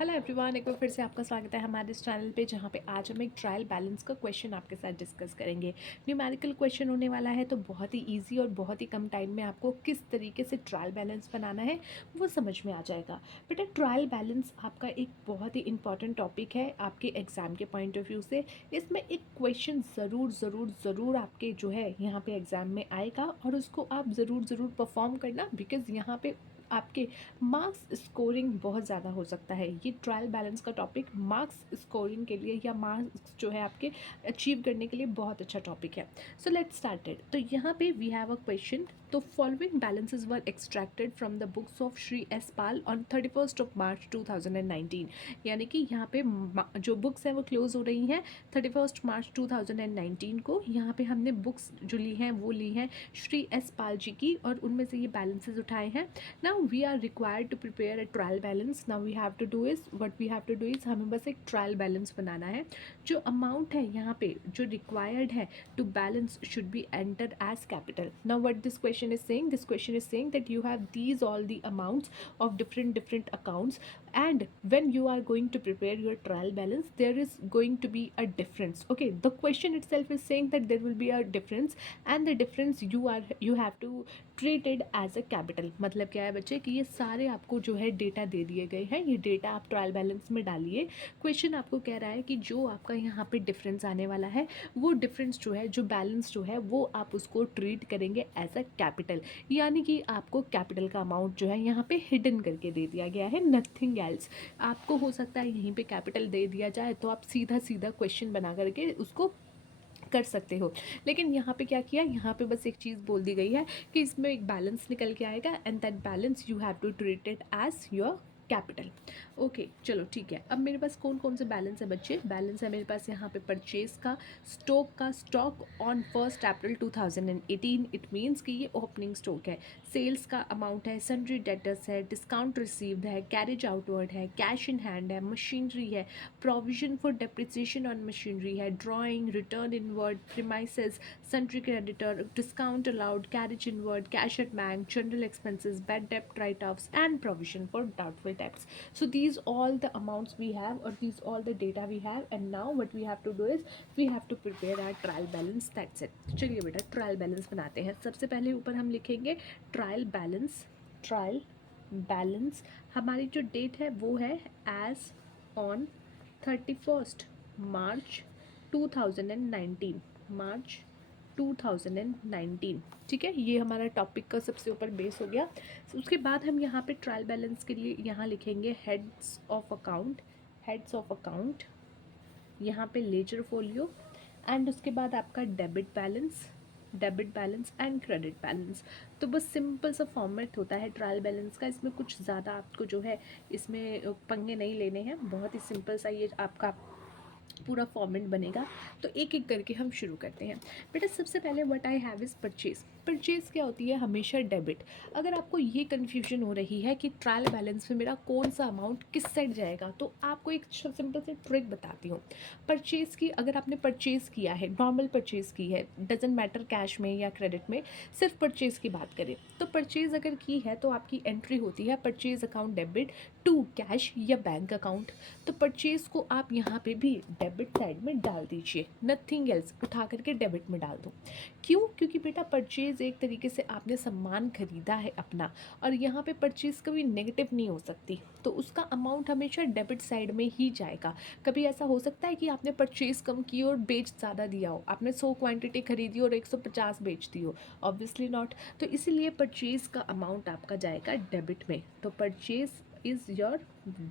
Hello everyone, एक बार फिर से आपका स्वागत है हमारे इस चैनल पे, जहाँ पे आज हम एक ट्रायल बैलेंस का क्वेश्चन आपके साथ डिस्कस करेंगे। न्यूमेरिकल क्वेश्चन होने वाला है, तो बहुत ही इजी और बहुत ही कम टाइम में आपको किस तरीके से ट्रायल बैलेंस बनाना है वो समझ में आ जाएगा। बेटा, ट्रायल बैलेंस आपका एक बहुत ही इंपॉर्टेंट टॉपिक है आपके एग्ज़ाम के पॉइंट ऑफ व्यू से। इसमें एक क्वेश्चन ज़रूर ज़रूर ज़रूर आपके जो है यहाँ पे एग्ज़ाम में आएगा, और उसको आप ज़रूर ज़रूर परफॉर्म करना, बिकॉज़ यहाँ पे आपके मार्क्स स्कोरिंग बहुत ज़्यादा हो सकता है। ये ट्रायल बैलेंस का टॉपिक मार्क्स स्कोरिंग के लिए या मार्क्स जो है आपके अचीव करने के लिए बहुत अच्छा टॉपिक है। So let's started. तो यहाँ पे वी हैव अ क्वेश्चन। तो following balances were extracted from the books of Shri S Pal on 31 मार्च 2019। यानी कि यहाँ पे जो बुक्स हैं वो क्लोज हो रही हैं 31 मार्च 2019 को। यहाँ पे हमने बुक्स जो ली हैं वो ली हैं श्री एस पाल जी की, और उनमें से ये बैलेंसेस उठाए हैं। Now we are required to prepare a trial balance. Now we have to do is what we have to do is हमें बस एक trial balance बनाना है। जो अमाउंट है यहाँ पे जो required है to balance should be entered as capital. Now what this question is saying? This question is saying that you have these all the amounts of different accounts, and when you are going to prepare your trial balance there is going to be a difference. Okay, the question itself is saying that there will be a difference, and the difference you have to treated as a capital. मतलब क्या है बच्चे कि ये सारे आपको जो है डेटा दे दिए गए हैं, ये डेटा आप ट्रायल बैलेंस में डालिए। क्वेश्चन आपको कह रहा है कि जो आपका यहाँ पे डिफरेंस आने वाला है वो डिफरेंस जो है, जो बैलेंस जो है वो आप उसको ट्रीट करेंगे एज अ कैपिटल। यानी कि आपको कैपिटल का अमाउंट जो है यहाँ पे हिडन करके दे दिया गया है, नथिंग एल्स। आपको हो सकता है यहीं पे कैपिटल दे दिया जाए तो आप सीधा सीधा क्वेश्चन बना करके उसको कर सकते हो, लेकिन यहाँ पे क्या किया, यहाँ पे बस एक चीज़ बोल दी गई है कि इसमें एक बैलेंस निकल के आएगा, and that balance you have to treat it as your capital. Okay, चलो ठीक है। अब मेरे पास कौन कौन से बैलेंस है बच्चे? बैलेंस है मेरे पास यहाँ पे परचेज का, stock on 1 April 2018, it means कि ये ओपनिंग स्टॉक है। सेल्स का अमाउंट है, सन्ड्री डेटर्स है, डिस्काउंट रिसीव्ड है, कैरेज आउटवर्ड है, कैश इन हैंड है, मशीनरी है, provision for depreciation on machinery है, drawing, return inward, premises, sundry creditor, discount allowed, carriage inward, cash at bank, general expenses, bad डेप्ट write offs, and provision for doubtful debts. So these all the amounts we have, or these all the data we have, and now what we have to do is we have to prepare our trial balance. That's it. चलिए बेटा trial balance बनाते हैं। सबसे पहले ऊपर हम लिखेंगे trial balance. Trial balance हमारी जो डेट है वो है एज ऑन 31 मार्च 2019। मार्च 2019, ठीक है। ये हमारा टॉपिक का सबसे ऊपर बेस हो गया। उसके बाद हम यहाँ पे ट्रायल बैलेंस के लिए यहाँ लिखेंगे heads of account. Heads of account यहाँ पे लेजर फोलियो, एंड उसके बाद आपका debit balance and credit balance. तो बस सिंपल सा फॉर्मेट होता है ट्रायल बैलेंस का। इसमें कुछ ज़्यादा आपको जो है इसमें पंगे नहीं लेने हैं, बहुत ही सिंपल सा ये आपका पूरा फॉर्मेट बनेगा। तो एक एक करके हम शुरू करते हैं। बेटा सबसे पहले what I have is purchase. Purchase क्या होती है? हमेशा डेबिट। अगर आपको ये कन्फ्यूजन हो रही है कि ट्रायल बैलेंस में मेरा कौन सा अमाउंट किस साइड जाएगा, तो आपको एक सिंपल सी ट्रिक बताती हूँ। परचेज़ की, अगर आपने परचेज़ किया है, नॉर्मल परचेज़ की है, डजेंट मैटर कैश में या क्रेडिट में, सिर्फ परचेज़ की बात करें तो परचेज़ अगर की है तो आपकी एंट्री होती है purchase account debit to cash या बैंक अकाउंट। तो परचेज़ को आप यहाँ पे भी डेबिट साइड में डाल दीजिए, नथिंग एल्स, उठा करके डेबिट में डाल दो। क्यों? क्योंकि बेटा परचेज़ एक तरीके से आपने सामान खरीदा है अपना, और यहाँ पे परचेज़ कभी नेगेटिव नहीं हो सकती, तो उसका अमाउंट हमेशा डेबिट साइड में ही जाएगा। कभी ऐसा हो सकता है कि आपने परचेज़ कम की और बेच ज़्यादा दिया हो, आपने 100 क्वांटिटी खरीदी और 150 बेच दी हो, ऑब्वियसली नॉट। तो इसीलिए परचेज़ का अमाउंट आपका जाएगा डेबिट में। तो purchase is your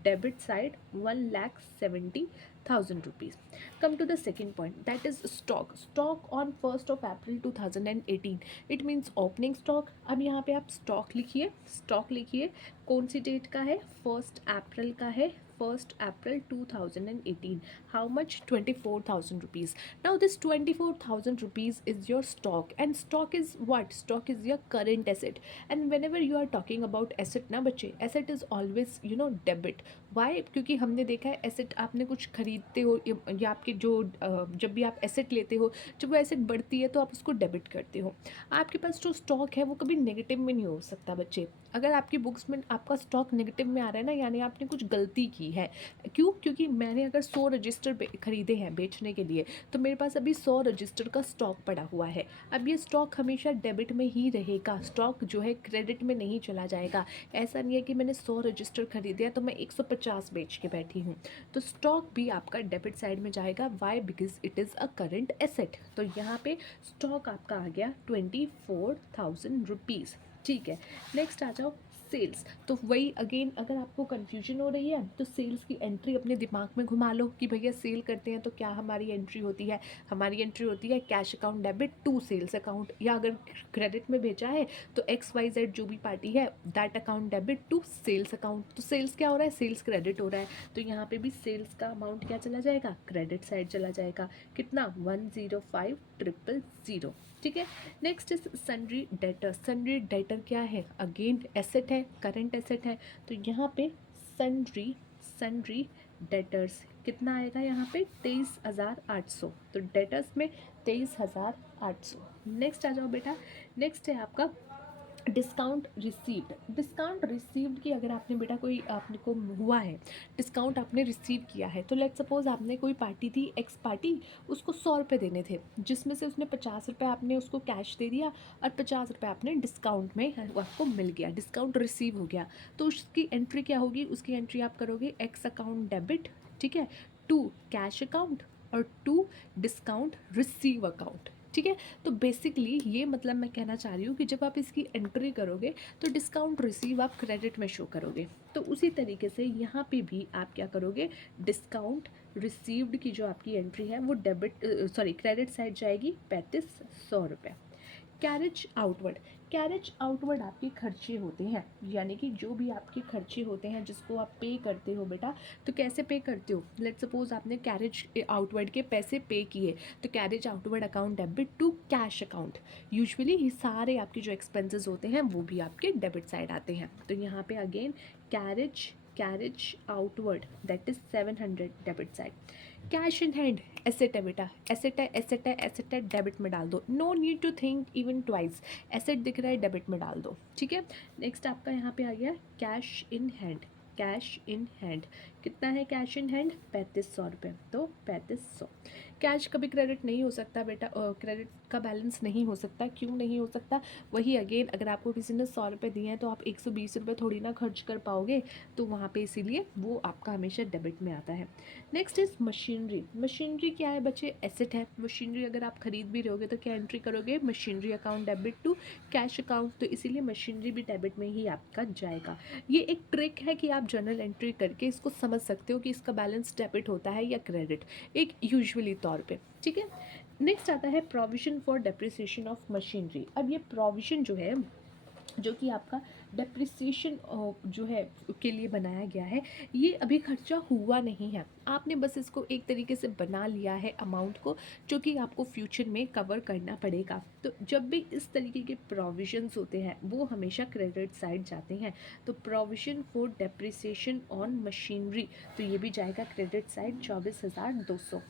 debit side 1,70,000 rupees. Come to the second point, that is stock on 1 April 2018, it means opening stock। अब यहाँ पे आप स्टॉक लिखिए कौन सी डेट का है? 1 अप्रैल का है, 1 April 2018। How much? 24,000 rupees. Now this 24,000 rupees is your stock, and stock is what? Stock is your current asset, and whenever you are talking about asset ना बच्चे, asset is always debit. Why? क्योंकि हमने देखा है asset आपने कुछ खरीदते हो या आपके जो जब भी आप asset लेते हो, जब वो asset बढ़ती है तो आप उसको debit करते हो। आपके पास जो stock है वो कभी नेगेटिव में नहीं हो सकता बच्चे। अगर आपकी बुक्स में आपका स्टॉक नेगेटिव में आ रहा है ना, यानी आपने कुछ गलती की है। क्यों? क्योंकि मैंने अगर 100 रजिस्टर खरीदे हैं बेचने के लिए, तो मेरे पास अभी 100 रजिस्टर का स्टॉक पड़ा हुआ है। अब ये स्टॉक हमेशा डेबिट में ही रहेगा, स्टॉक जो है क्रेडिट में नहीं चला जाएगा। ऐसा नहीं है कि मैंने 100 रजिस्टर खरीदे हैं तो मैं 150 बेच के बैठी हूँ। तो स्टॉक भी आपका डेबिट साइड में जाएगा। Why? Because it is a current asset. तो यहाँ पे स्टॉक आपका आ गया 24,000 रुपीज़। ठीक है, नेक्स्ट आ जाओ सेल्स। तो वही अगेन, अगर आपको कन्फ्यूजन हो रही है तो सेल्स की एंट्री अपने दिमाग में घुमा लो कि भैया सेल करते हैं तो क्या हमारी एंट्री होती है। हमारी एंट्री होती है cash account debit to sales account, या अगर क्रेडिट में भेजा है तो XYZ जो भी पार्टी है that account debit to sales account. तो सेल्स क्या हो रहा है? सेल्स क्रेडिट हो रहा है, तो यहाँ पे भी सेल्स का अमाउंट क्या चला जाएगा? क्रेडिट साइड चला जाएगा। कितना? 105,000। ठीक है, next is sundry debtor. Sundry debtor क्या है? अगेन एसेट है, करंट एसेट है। तो यहाँ पे सन्ड्री सन्ड्री डेटर्स कितना आएगा? यहाँ पे 23,800। तो डेटर्स में 23,800। नेक्स्ट आ जाओ बेटा, नेक्स्ट है आपका डिस्काउंट रिसीव्ड। डिस्काउंट रिसीव्ड की अगर आपने बेटा कोई आपने को हुआ है, डिस्काउंट आपने रिसीव किया है, तो लेट सपोज आपने कोई पार्टी थी, एक्स पार्टी, उसको 100 रुपये देने थे, जिसमें से उसने 50 रुपये आपने उसको कैश दे दिया और 50 रुपये आपने डिस्काउंट में आपको मिल गया, डिस्काउंट रिसीव हो गया। तो उसकी एंट्री क्या होगी? उसकी एंट्री आप करोगे एक्स अकाउंट डेबिट, ठीक है, टू कैश अकाउंट और टू डिस्काउंट रिसीव अकाउंट। ठीक है, तो बेसिकली ये मतलब मैं कहना चाह रही हूँ कि जब आप इसकी एंट्री करोगे तो डिस्काउंट रिसीव आप क्रेडिट में शो करोगे। तो उसी तरीके से यहाँ पे भी आप क्या करोगे? डिस्काउंट रिसीव्ड की जो आपकी एंट्री है वो डेबिट क्रेडिट साइड जाएगी 3500 रुपये। Carriage outward. कैरेज आउटवर्ड आपके खर्चे होते हैं, यानी कि जो भी आपके खर्चे होते हैं जिसको आप पे करते हो बेटा। तो कैसे पे करते हो? लेट सपोज आपने कैरेज आउटवर्ड के पैसे पे किए, तो carriage outward account debit to cash account. Usually ये सारे आपके जो एक्सपेंसेस होते हैं वो भी आपके डेबिट साइड आते हैं। तो यहाँ पे again carriage outward that is 700 debit side. Cash in hand asset है बेटा, एसेट है, एसेट है, एसेट है, डेबिट में डाल दो। No need to think even twice, asset दिख रहा है डेबिट में डाल दो। ठीक है, नेक्स्ट आपका यहाँ पे आ गया cash in hand. Cash in hand कितना है? कैश इन हैंड 3500 रुपये, तो 3500। कैश कभी क्रेडिट नहीं हो सकता बेटा, क्रेडिट का बैलेंस नहीं हो सकता। क्यों नहीं हो सकता? वही अगेन, अगर आपको किसी ने 100 रुपये दिए हैं तो आप 120 रुपये थोड़ी ना खर्च कर पाओगे, तो वहाँ पे इसीलिए वो आपका हमेशा डेबिट में आता है। Next is machinery. मशीनरी क्या है बच्चे? एसेट है। मशीनरी अगर आप खरीद भी रहोगे तो क्या एंट्री करोगे? Machinery account debit to cash account, तो इसीलिए मशीनरी भी डेबिट में ही आपका जाएगा। ये एक ट्रिक है कि आप जर्नल एंट्री करके इसको समझ सकते हो कि इसका बैलेंस डेबिट होता है या क्रेडिट, एक यूजुअली तौर पे। ठीक है, नेक्स्ट आता है provision for depreciation of machinery. अब ये प्रोविजन जो है, जो कि आपका डेप्रिसिएशन जो है के लिए बनाया गया है, ये अभी खर्चा हुआ नहीं है, आपने बस इसको एक तरीके से बना लिया है अमाउंट को, जो कि आपको फ्यूचर में कवर करना पड़ेगा। तो जब भी इस तरीके के प्रोविजंस होते हैं वो हमेशा क्रेडिट साइड जाते हैं। तो provision for depreciation on machinery, तो ये भी जाएगा क्रेडिट साइड 24,200।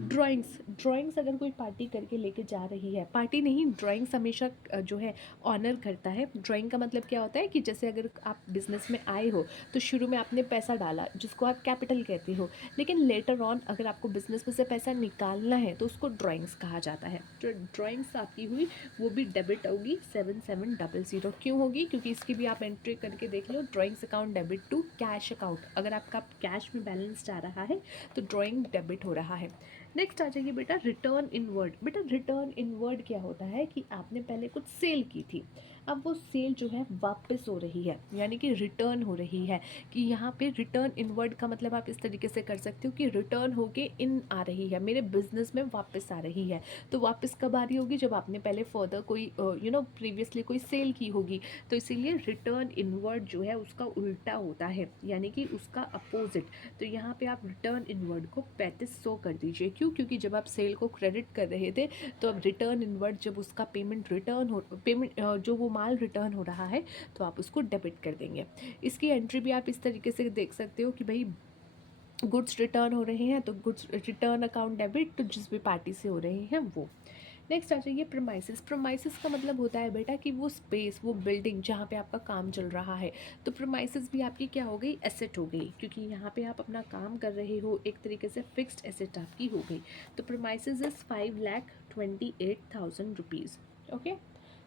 ड्राइंग्स अगर कोई पार्टी करके लेके जा रही है, पार्टी नहीं, ड्राइंग्स हमेशा जो है ऑनर करता है। ड्राइंग का मतलब क्या होता है कि जैसे अगर आप बिजनेस में आए हो तो शुरू में आपने पैसा डाला जिसको आप कैपिटल कहते हो, लेकिन लेटर ऑन अगर आपको बिजनेस में से पैसा निकालना है तो उसको ड्राइंग्स कहा जाता है। जो ड्राइंग्स आपकी हुई वो भी डेबिट होगी 7700। क्यों होगी? क्योंकि इसकी भी आप एंट्री करके देख लो, drawings account debit to cash account. अगर आपका कैश में बैलेंस जा रहा है तो ड्राइंग डेबिट हो रहा है। नेक्स्ट आ जाइए बेटा रिटर्न इनवर्ड। बेटा रिटर्न इनवर्ड क्या होता है कि आपने पहले कुछ सेल की थी, अब वो सेल जो है वापस हो रही है, यानी कि रिटर्न हो रही है। कि यहाँ पे रिटर्न इनवर्ड का मतलब आप इस तरीके से कर सकते हो कि रिटर्न होके इन आ रही है, मेरे बिजनेस में वापस आ रही है। तो वापस कब आ रही होगी? जब आपने पहले फर्दर कोई प्रीवियसली कोई सेल की होगी। तो इसीलिए रिटर्न इनवर्ड जो है उसका उल्टा होता है, यानी कि उसका अपोजिट। तो यहाँ पे आप रिटर्न इनवर्ड को 3500 कर दीजिए। क्यों? क्योंकि जब आप सेल को क्रेडिट कर रहे थे तो अब रिटर्न इनवर्ड जब उसका पेमेंट जो वो माल रिटर्न हो रहा है तो आप उसको डेबिट कर देंगे। इसकी एंट्री भी आप इस तरीके से देख सकते हो कि भाई गुड्स रिटर्न हो रहे हैं तो गुड्स रिटर्न अकाउंट डेबिट, तो जिस भी पार्टी से हो रहे हैं वो। नेक्स्ट आ जाइए प्रोमाइसिस। प्रोमाइसिस का मतलब होता है बेटा कि वो स्पेस, वो बिल्डिंग जहाँ पे आपका काम चल रहा है। तो प्रोमाइसिस भी आपकी क्या हो गई, एसेट हो गई, क्योंकि यहाँ पे आप अपना काम कर रहे हो, एक तरीके से फिक्स्ड एसेट आपकी हो गई। तो प्रोमाइसिस इज़ 5,28,000 रुपीज़। ओके,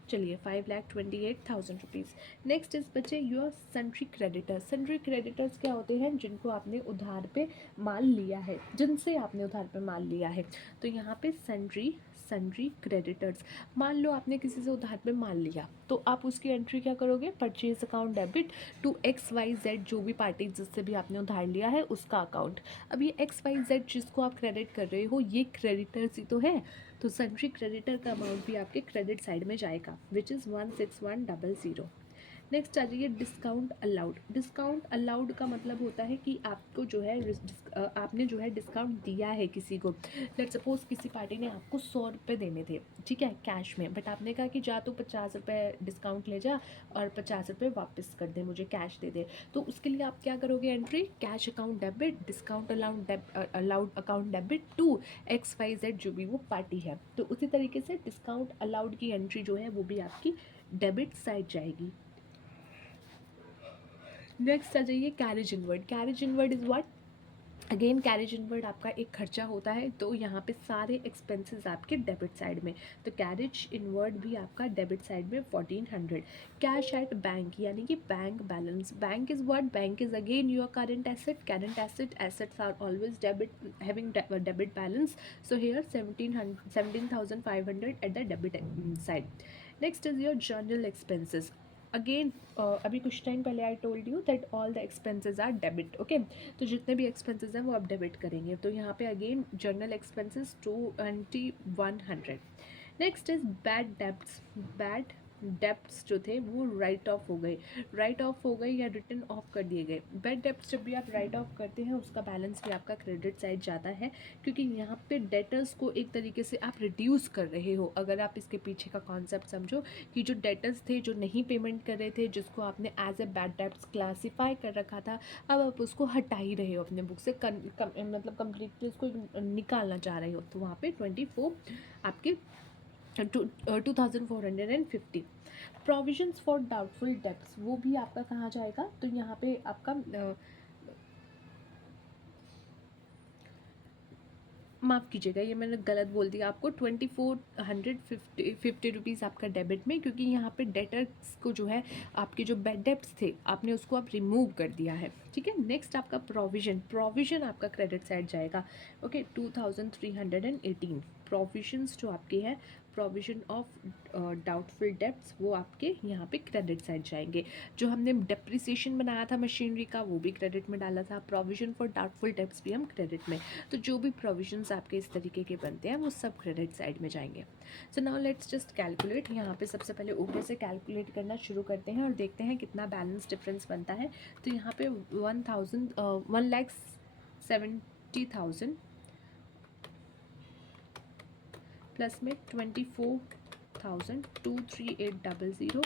चलिए 5,28,000 रुपीज़। नेक्स्ट इस बचे your sundry creditors. Sundry creditors क्या होते हैं, जिनको आपने उधार पे माल लिया है, जिनसे आपने उधार पे माल लिया है। तो यहाँ पे सन्ड्री सन्ड्री क्रेडिटर्स, मान लो आपने किसी से उधार पे माल लिया, तो आप उसकी एंट्री क्या करोगे, purchase account debit to XYZ, जो भी पार्टी जिससे भी आपने उधार लिया है उसका अकाउंट। अब ये XYZ जिसको आप क्रेडिट कर रहे हो, ये क्रेडिटर्स ही तो है, तो सन्ड्री क्रेडिटर का अमाउंट भी आपके क्रेडिट साइड में जाएगा, विच इज़ 16100। नेक्स्ट आ जाइए डिस्काउंट अलाउड। डिस्काउंट अलाउड का मतलब होता है कि आपको जो है आपने जो है डिस्काउंट दिया है किसी को। लेट सपोज किसी पार्टी ने आपको 100 रुपये देने थे, ठीक है, कैश में, बट आपने कहा कि जा तो 50 रुपये डिस्काउंट ले जा और 50 रुपये वापस कर दे, मुझे कैश दे दे। तो उसके लिए आप क्या करोगे, entry cash account debit discount allowed account debit to XYZ, जो भी वो पार्टी है। तो उसी तरीके से डिस्काउंट अलाउड की एंट्री जो है वो भी आपकी डेबिट साइड जाएगी। नेक्स्ट आ जाइए carriage inward. Carriage inward is what, again carriage inward आपका एक खर्चा होता है, तो यहाँ पे सारे एक्सपेंसेस आपके डेबिट साइड में, तो कैरेज इनवर्ड भी आपका डेबिट साइड में 1400। कैश एट बैंक, यानी कि bank balance. Bank is what, bank is again your current asset. Current assets are always debit, having debit balance, so here 17,500 at the debit side. Next is your journal expenses. Again अभी कुछ time पहले I told you that all the expenses are debit, okay. तो जितने भी expenses हैं वो आप debit करेंगे, तो यहाँ पे again journal expenses 2100। Next is bad debts. Bad debts जो थे वो राइट ऑफ हो गए, राइट ऑफ हो गए या रिटर्न ऑफ कर दिए गए। बैड डेब्ट्स जब भी आप राइट ऑफ करते हैं उसका बैलेंस भी आपका क्रेडिट साइड जाता है, क्योंकि यहाँ पे डेटर्स को एक तरीके से आप रिड्यूस कर रहे हो। अगर आप इसके पीछे का कॉन्सेप्ट समझो कि जो डेटर्स थे, जो नहीं पेमेंट कर रहे थे, जिसको आपने as a bad debts classify कर रखा था, अब आप उसको हटा ही रहे हो अपने बुक से, मतलब कम्प्लीटली उसको निकालना चाह रहे हो, तो वहाँ पे 24 आपके 2450। प्रोविजंस फॉर डाउटफुल डेब्ट्स, वो भी आपका कहाँ जाएगा, तो यहाँ पे आपका माफ़ कीजिएगा, ये मैंने गलत बोल दिया आपको, 2450 रुपीज़ आपका डेबिट में, क्योंकि यहाँ पे डेटर्स को जो है आपके जो बैड डेब्ट्स थे आपने उसको आप रिमूव कर दिया है, ठीक है। नेक्स्ट आपका प्रोविजन। प्रोविजन आपका क्रेडिट साइड जाएगा, ओके, 2318। प्रोविजंस जो आपके हैं, प्रोविजन ऑफ डाउटफुल डेब्ट्स, वो आपके यहाँ पे क्रेडिट साइड जाएंगे। जो हमने डेप्रिसिएशन बनाया था मशीनरी का, वो भी क्रेडिट में डाला था। प्रोविजन फॉर डाउटफुल डेब्ट्स भी हम क्रेडिट में, तो जो भी प्रोविजंस आपके इस तरीके के बनते हैं वो सब क्रेडिट साइड में जाएंगे। So now let's just calculate. यहाँ पे सबसे पहले ऊपर से कैलकुलेट करना शुरू करते हैं और देखते हैं कितना बैलेंस डिफरेंस बनता है। तो यहाँ पे 1,70,000 प्लस में 24,23800,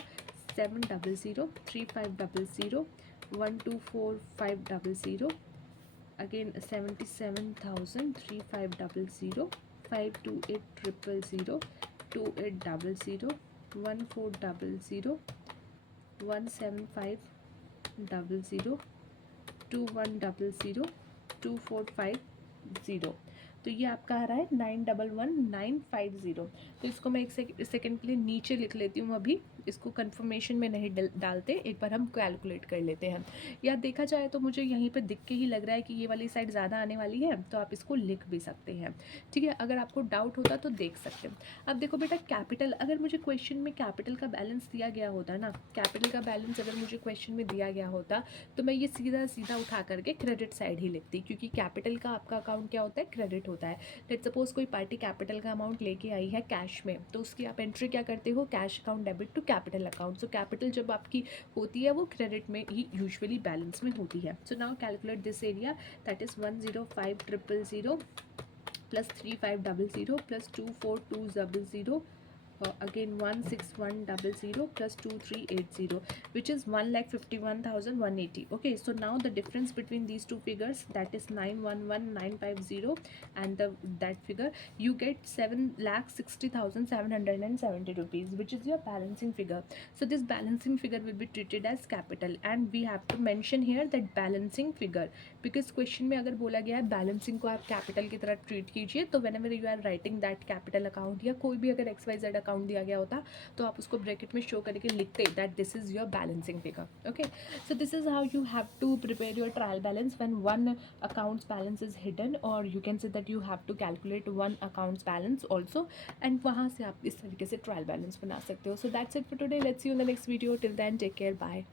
700, 3500, 124500, again 77,3500, 52800, 2800, 1400, 17500, 2100, 2450। तो ये आपका आ रहा है 911,950। तो इसको मैं एक सेकेंड के लिए नीचे लिख लेती हूँ, अभी इसको कंफर्मेशन में नहीं डालते, एक बार हम कैलकुलेट कर लेते हैं। या देखा जाए तो मुझे यहीं पे दिख के ही लग रहा है कि ये वाली साइड ज़्यादा आने वाली है, तो आप इसको लिख भी सकते हैं, ठीक है। अगर आपको डाउट होता तो देख सकते हैं। अब देखो बेटा, कैपिटल, अगर मुझे क्वेश्चन में कैपिटल का बैलेंस दिया गया होता ना, कैपिटल का बैलेंस अगर मुझे क्वेश्चन में दिया गया होता, तो मैं ये सीधा सीधा उठा करके क्रेडिट साइड ही लिखती, क्योंकि कैपिटल का आपका अकाउंट क्या होता है, क्रेडिट होता है। लेट सपोज कोई पार्टी कैपिटल का अमाउंट लेके आई है कैश में, तो उसकी आप एंट्री क्या करते हो, cash account debit to capital account. So capital जब आपकी होती है वो क्रेडिट में ही यूजुअली बैलेंस में होती है। So now calculate this area, that is 105,000 plus 3500 plus 24,200 again 16100 plus 2380, which is 1,51,180. Okay, so now the difference between these two figures, that is 911950 and that figure, you get 7,60,770 rupees, which is your balancing figure. So this balancing figure will be treated as capital, and we have to mention here that balancing figure, because question में अगर बोला गया है balancing को आप capital की तरह treat कीजिए, तो whenever you are writing that capital account या कोई भी अगर XYZ अकाउंट दिया गया होता तो आप उसको ब्रैकेट में शो करके लिखते that this is your balancing figure. Okay, so this is how you have to prepare your trial balance when one accounts balance is hidden, और you can say that you have to calculate one accounts balance also, and वहाँ से आप इस तरीके से trial balance बना सकते हो. So that's it for today. Let's see you in the next video. Till then take care. Bye.